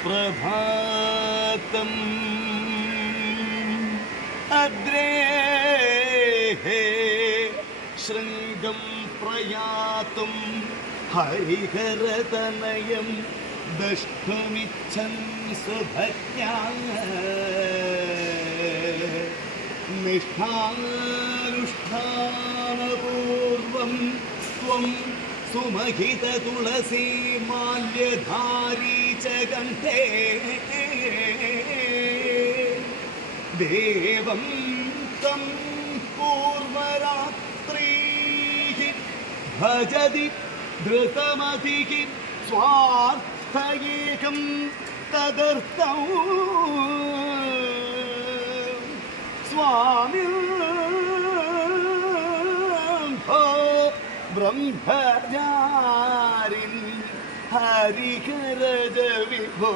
सुप्रभातम् अद्रेः शृङ्गं प्रयातुं हरिहरतनयं दष्टुमिच्छन् सुभक्त्या निष्ठानुष्ठानपूर्वं त्वं सुमहिततुलसी माल्यधारी च गन्धे देवं तं पूर्वरात्रिः भजति धृतमतिः स्वार्थयेकं तदर्थं स्वामी ब्रह्मचारिन् हरिहरज विभो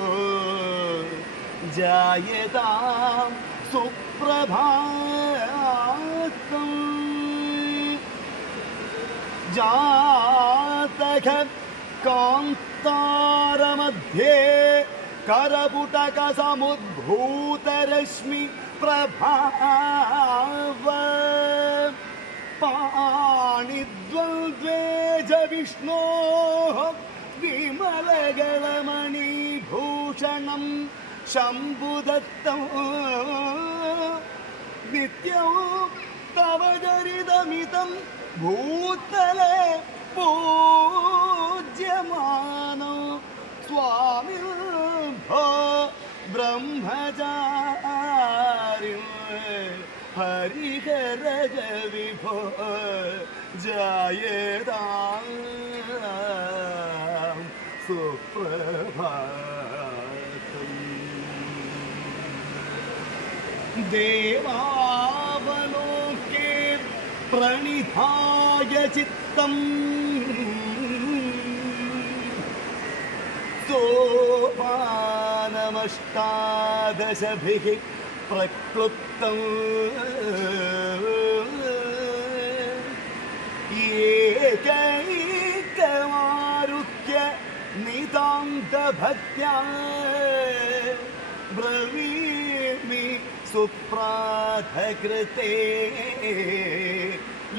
जायतां सुप्रभातम् जातक कान्तारमध्ये करपुटकसमुद्भूतरश्मि प्रभाव पाणिद्वन्द्वे च विष्णोः विमलगलमणिभूषणं शम्भुदत्तं नित्यं तव चरितमितं भूतले पूज्यमानो स्वामी ब्रह्मचारि हरिहरज विभो जायतां सुप्रभातम् देवावलोके प्रणिधाय चित्तम् सोपानमष्टादशभिः प्रक्लुप्तम् एकैकमारुह्य नितान्तभक्त्या ब्रवीमि सुप्रातकृते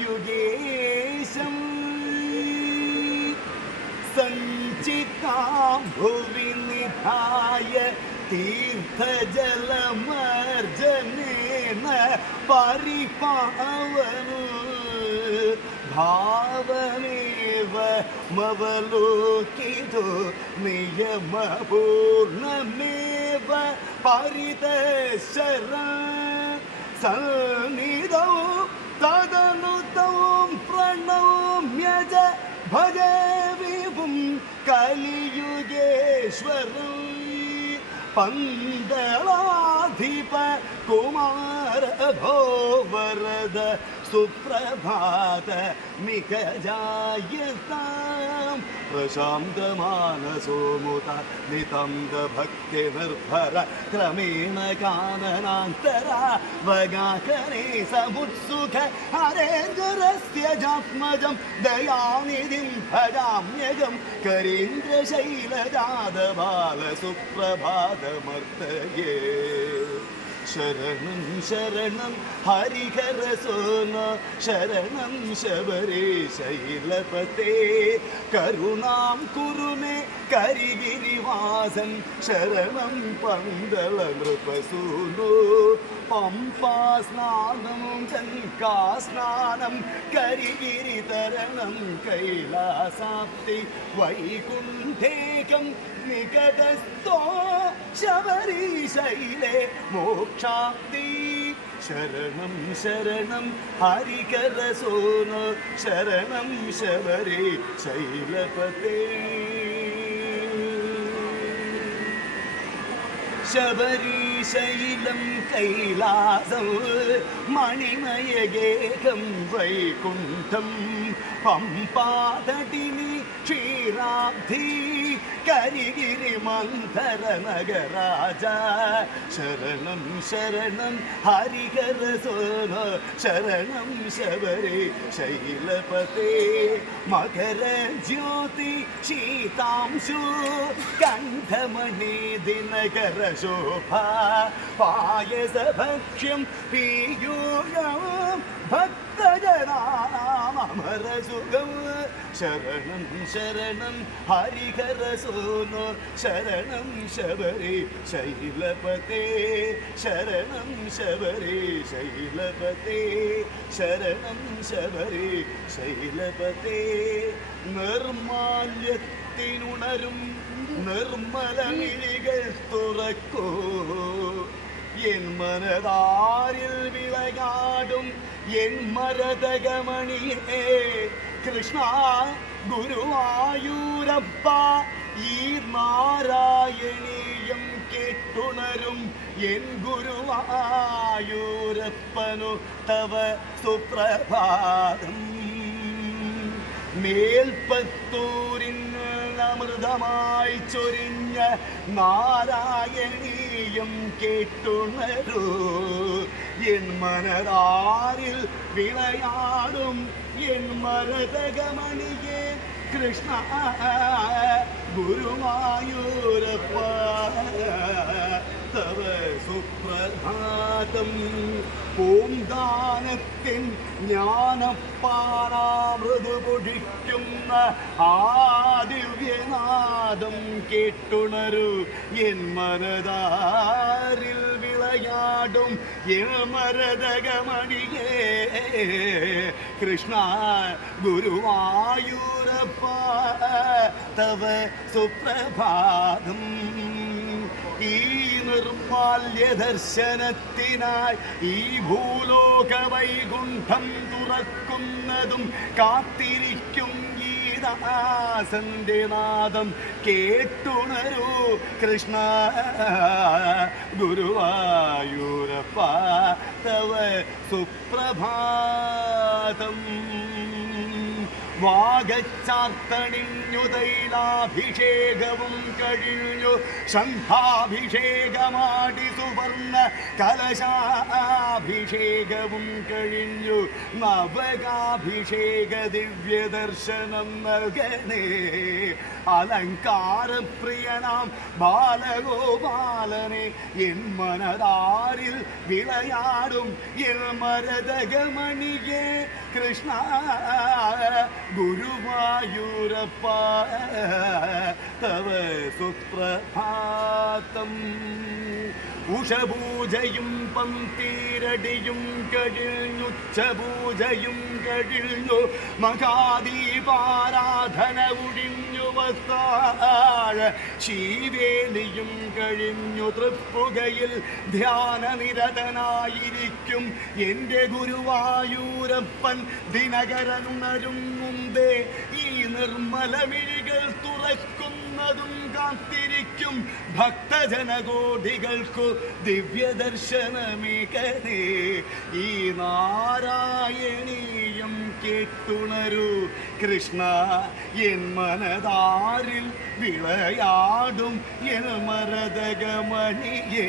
युगेशम् सञ्चिकां भुवि निधाय तीर्थजलमर्जनेन परिपावनु भावमेव मवलोकितो नियमपूर्णमेव परितशर सन्निधौ तदनुतं प्रणम्य च भजे विभुं कलियुगेश्वरम् पन्दलाधिप कुमार भो वरद सुप्रभात मिकजायतां प्रशान्तमानसो मुत नितन्द भक्तिनिर्भर क्रमेण काननान्तरा वगाकरे समुत्सुक हरेन्द्रस्य जात्मजं दयानिधिं भजाम्यजं करीन्द्रशैलजातबाल सुप्रभातमर्तये शरणं शरणं हरिहरसोन शरणं शबरीशैलपते करुणां कुरु मे करिगिरिवासं शरणं पन्दलनृपसूनो पम्पास्नानं गङ्गास्नानं करिगिरितरणं कैलासाप्ति वैकुण्ठेकं निकटस्थो शबरीशैले मोक्षाप्ति शरणं शरणं हरिहरसोन शरणं शबरीशैलपते शबरीशैलं कैलासं मणिमयगेकं वैकुण्ठं पम्पातटिनि क्षीराब्धि കരിഗിരി മന്ധര നഗരാജ ശരണം ശരണം ഹരിഹര സോന ശരണം ശബരി ശൈലപതേ മകര ജ്യോതി ശീതാംശു കണ്ഠമണി ദിനകര ശോഭ പായസ ഭക്ഷ്യം പീയൂഷം ഭക്തജനാമരസുഖം ശരണം ശരണം ഹരിഹര സോനോ ശരണം ശബരി ശൈലപതേ ശരണം ശബരി ശൈലപതേ ശരണം ശബരി ശൈലപതേ നിർമാല്യത്തിനുണരും നിർമ്മല മിഴികൾ തുറക്കൂ എൻ മനതാരിൽ വിളയാടും എൻ മരതകമണിയേ കൃഷ്ണ ഗുരുവായൂരപ്പ ഈ നാരായണീയം കേട്ടുണരും എൻ ഗുരുവായൂരപ്പനു തവ സുപ്രഭാതം മേൽപ്പത്തൂരിൻ അമൃതമായി ചൊരിഞ്ഞ നാരായണീയം കേട്ടുണരൂ എൻ മനതാരിൽ വിളയാടും എൻ മരതകമണിയേ കൃഷ്ണ ഗുരുവായൂരപ്പ തവ സുപ്രഭാതം ഓംദാനത്തിൻ ജ്ഞാനപ്പാനാമൃതു പൊഴിക്കുന്ന ആ ദിവ്യനാദം കേട്ടുണരൂ എൻ മനതാരിൽ വിളയാടും എൻ മരതകമണിയേ കൃഷ്ണ ഗുരുവായൂരപ്പ തവ സുപ്രഭാതം ഈ നിർമാല്യ ദർശനത്തിനായി ഈ ഭൂലോക വൈകുണ്ഠം തുറക്കുന്നതും കാത്തിരിക്കും ഗീതാസന്റെ നാദം കേട്ടുണരൂ കൃഷ്ണ ഗുരുവായൂരപ്പ തവ സുപ്രഭാതം വാഗച്ചാർത്തണിഞ്ഞു തൈലാഭിഷേകവും കഴിഞ്ഞു ശംഖാഭിഷേകമാടി സുവർണ കലശാഭിഷേകവും കഴിഞ്ഞു നവകാഭിഷേക ദിവ്യ ദർശനം നൽകണേ അലങ്കാരപ്രിയനാം ബാലഗോപാലനെ എൻ മനതാരിൽ വിളയാടും എൻ മരതകമണിയേ കൃഷ്ണ ഗുരുവായൂരപ്പ തവ സുപ്രഭാതം ഉഷപൂജയും പന്തീരടിയും കഴിഞ്ഞുച്ചപൂജയും കഴിഞ്ഞു മഹാദീപാരാധന ഒഴിഞ്ഞു വസ്താഴ ശീവേലിയും കഴിഞ്ഞു തൃപ്പുകയിൽ ധ്യാനനിരതനായിരിക്കും എൻ്റെ ഗുരുവായൂരപ്പൻ ദിനകരനുണരും മുമ്പേ ഈ നിർമ്മല മിഴികൾ തുറക്കുന്നതും കാത്തിരിക്കും ഭക്തജനകോടികൾക്കു ദിവ്യദർശനമേകനേ ഈ നാരായണീയം കേട്ടുണരൂ കൃഷ്ണ എൻ മനതാരിൽ വിളയാടും എൻ മരതകമണിയേ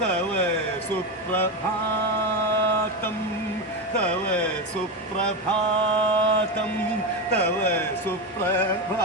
തവ സുപ്രഭാതം തവ സുപ്രഭാതം തവ സുപ്രഭാതം